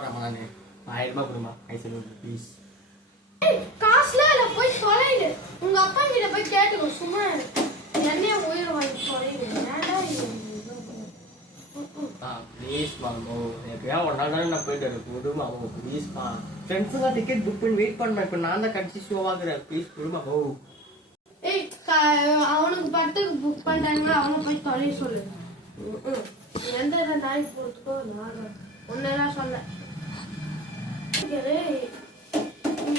நானு 1000 ரூபாய் கொடுமா ஐசல் ப்ளீஸ். காசுல இல்ல போய் தொலைடு. உங்க அப்பா கிட்ட போய் கேட்டுக்கோ. சும்மா என்னைய உயிர் வாங்கி தொலைடு. ஏன்டா இது? ப்ளீஸ் மாமோ, எப்பயா ஒரு நாள் தானே நான் போயிட்டு வரேன். குடு மாமோ ப்ளீஸ் மா. ஃப்ரெண்ட்ஸுங்க டிக்கெட் புக் பண்ணி வெயிட் பண்ணேன். இப்போ நான் தான் கடைசி ஷோ ஆகுறேன். ப்ளீஸ் குடு மாமோ. ஏய் அவனுக்கு பட்டுக்கு புக் பண்ணிட்டாங்க. அவனை போய் தொலைய சொல்லு. எந்த நாளைக்கு போறதுக்கோ நான் ஒன்னெல்லாம் சொல்ல.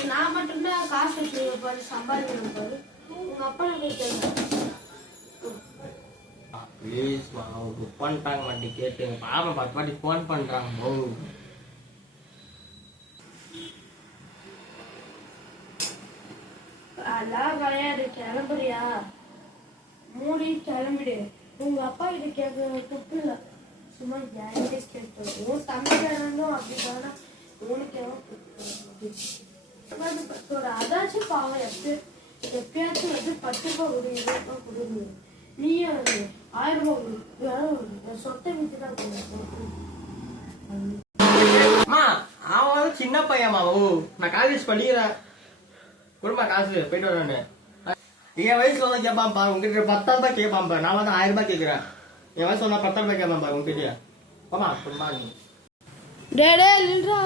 நான் மட்டும்தான் காசு வச்சுருக்க பாரு, சம்பாதிக்கணும் பாரு. உங்க அப்பா போய் கேட்க ப்ளீஸ் மா, புக் பண்ணிட்டாங்க மா டிக்கெட்டு. பாப்பா 10 வாட்டி ஃபோன் பண்றாங்க போ. அதெல்லாம் கிடையாது. கிளம்புறியா? மூடி கிளம்பிடு. உங்க அப்பா கிட்ட கேட்க துப்பு இல்லை. சும்மா யார்கிட்ட கேட்பேன். உன் தம்பிக்காரனும் அப்படிதானா? உனக்கு எவ்வளோ அதாச்சும் பாவம். எப்பயாச்சும் வந்து 10 ரூபாய் கொடு, 20 ரூபாய் கொடுங்க. நீயே 1000 ரூபாய் கொடு. சொத்தை விட்டு தான் அவன் சின்ன பையன் மாவோ. நான் காலேஜ் படிக்கிறேன். குடும்ப காசு போயிட்டு வரேன்னு என் வயசுல வந்து கேட்பான் பாரு. உங்ககிட்ட 10,000 ரூபாய் கேட்பான் பாரு. நான் வந்து 1000 ரூபாய் கேட்கிறேன். என் வயசு வந்தா 10,000 ரூபாய் கேட்பான் பாரு உங்ககிட்ட. ஆமா குடும்பா நீ டேடே இல்லடா.